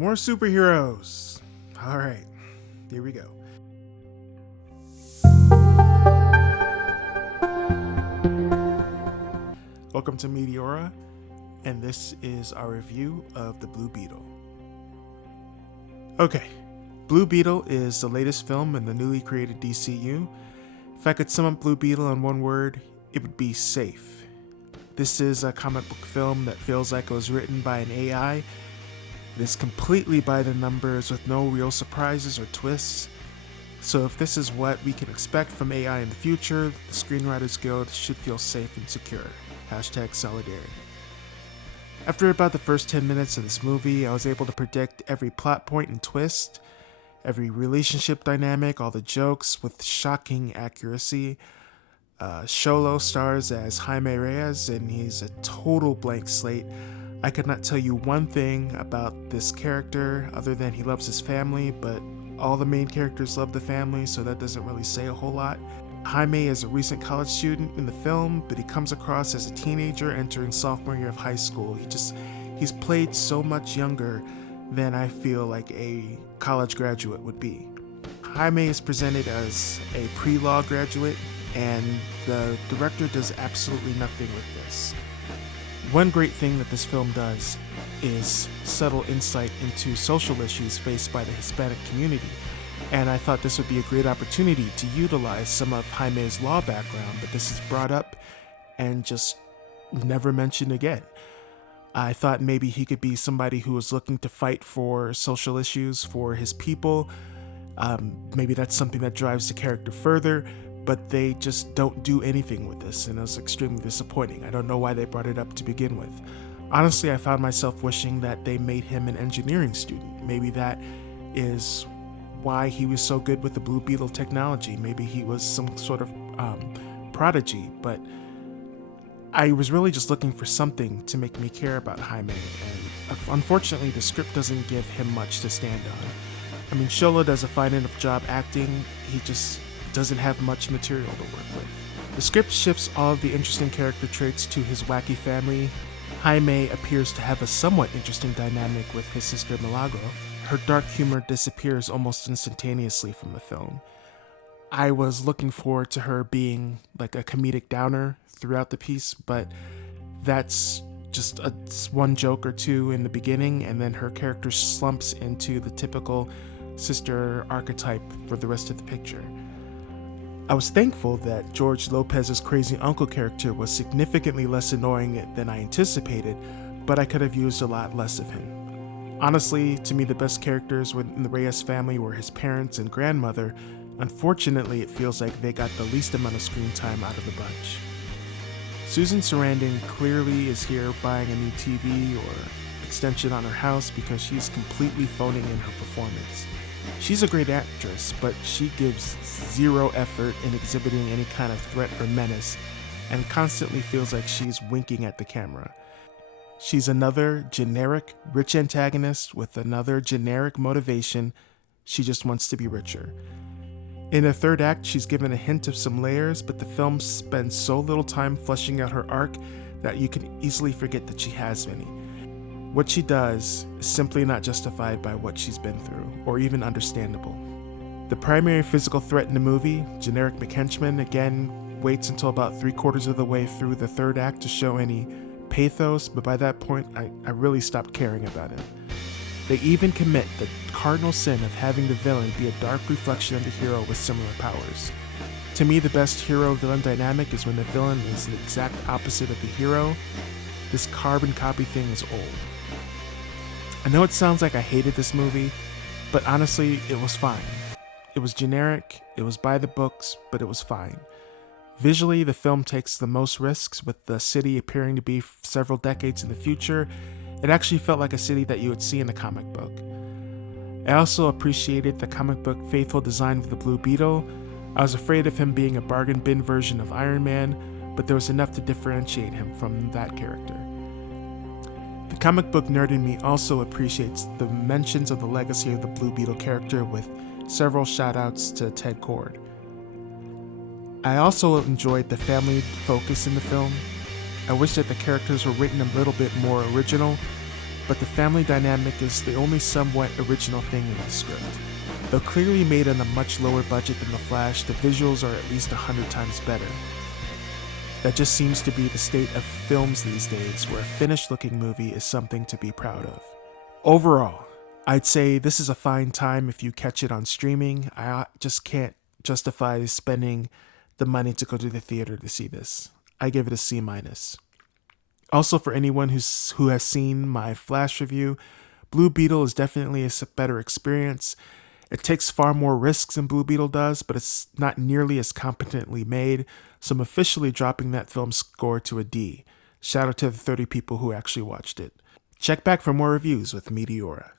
More superheroes. All right, here we go. Welcome to Meteora, and this is our review of the Blue Beetle. Okay, Blue Beetle is the latest film in the newly created DCU. If I could sum up Blue Beetle in one word, it would be safe. This is a comic book film that feels like it was written by an AI. It is completely by the numbers with no real surprises or twists. So if this is what we can expect from AI in the future, the Screenwriters Guild should feel safe and secure. #Solidarity. After about the first 10 minutes of this movie, I was able to predict every plot point and twist, every relationship dynamic, all the jokes with shocking accuracy. Xolo stars as Jaime Reyes, and he's a total blank slate. I could not tell you one thing about this character other than he loves his family, but all the main characters love the family, so that doesn't really say a whole lot. Jaime is a recent college student in the film, but he comes across as a teenager entering sophomore year of high school. He's played so much younger than I feel like a college graduate would be. Jaime is presented as a pre-law graduate, and the director does absolutely nothing with this. One great thing that this film does is subtle insight into social issues faced by the Hispanic community, and I thought this would be a great opportunity to utilize some of Jaime's law background, but this is brought up and just never mentioned again. I thought maybe he could be somebody who was looking to fight for social issues for his people. Maybe that's something that drives the character further, but they just don't do anything with this, and it was extremely disappointing. I don't know why they brought it up to begin with. Honestly, I found myself wishing that they made him an engineering student. Maybe that is why he was so good with the Blue Beetle technology. Maybe he was some sort of prodigy, but I was really just looking for something to make me care about Jaime, and unfortunately the script doesn't give him much to stand on. I mean, Xolo does a fine enough job acting, he just doesn't have much material to work with. The script shifts all of the interesting character traits to his wacky family. Jaime appears to have a somewhat interesting dynamic with his sister Milagro. Her dark humor disappears almost instantaneously from the film. I was looking forward to her being like a comedic downer throughout the piece, but that's just one joke or two in the beginning, and then her character slumps into the typical sister archetype for the rest of the picture. I was thankful that George Lopez's crazy uncle character was significantly less annoying than I anticipated, but I could have used a lot less of him. Honestly, to me the best characters in the Reyes family were his parents and grandmother. Unfortunately, it feels like they got the least amount of screen time out of the bunch. Susan Sarandon clearly is here buying a new TV or extension on her house because she's completely phoning in her performance. She's a great actress, but she gives zero effort in exhibiting any kind of threat or menace, and constantly feels like she's winking at the camera. She's another generic rich antagonist with another generic motivation. She just wants to be richer. In the third act, she's given a hint of some layers, but the film spends so little time fleshing out her arc that you can easily forget that she has any. What she does is simply not justified by what she's been through, or even understandable. The primary physical threat in the movie, generic McHenchman, again waits until about 3/4 of the way through the third act to show any pathos, but by that point, I really stopped caring about him. They even commit the cardinal sin of having the villain be a dark reflection of the hero with similar powers. To me, the best hero-villain dynamic is when the villain is the exact opposite of the hero. This carbon copy thing is old. I know it sounds like I hated this movie, but honestly, it was fine. It was generic, it was by the books, but it was fine. Visually, the film takes the most risks, with the city appearing to be several decades in the future. It actually felt like a city that you would see in a comic book. I also appreciated the comic book faithful design of the Blue Beetle. I was afraid of him being a bargain bin version of Iron Man, but there was enough to differentiate him from that character. The comic book nerd in me also appreciates the mentions of the legacy of the Blue Beetle character, with several shoutouts to Ted Kord. I also enjoyed the family focus in the film. I wish that the characters were written a little bit more original. but the family dynamic is the only somewhat original thing in the script. Though clearly made on a much lower budget than The Flash, the visuals are at least 100 times better. That just seems to be the state of films these days, where a finished-looking movie is something to be proud of. Overall, I'd say this is a fine time if you catch it on streaming. I just can't justify spending the money to go to the theater to see this. I give it a C-. Also, for anyone who has seen my Flash review, Blue Beetle is definitely a better experience. It takes far more risks than Blue Beetle does, but it's not nearly as competently made, so I'm officially dropping that film score to a D. Shout out to the 30 people who actually watched it. Check back for more reviews with Meteora.